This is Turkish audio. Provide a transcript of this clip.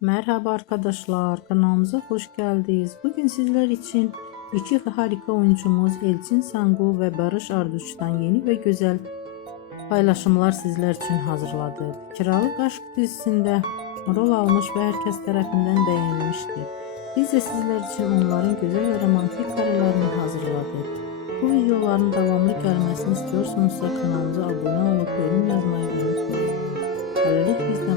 Merhaba arkadaşlar, kanalımıza hoş geldiniz. Bugün sizler için iki harika oyuncumuz Elçin Sangu ve Barış Arduç'tan yeni ve güzel paylaşımlar sizler için hazırladık. Kiralık Aşk dizisinde rol almış ve herkes tarafından beğenilmişti. Biz de sizler için onların güzel ve romantik karelerini hazırladık. Bu videoların devamlı gelmesini istiyorsanız kanalımıza abone olup yorum yazmayı unutmayın. Böylelikle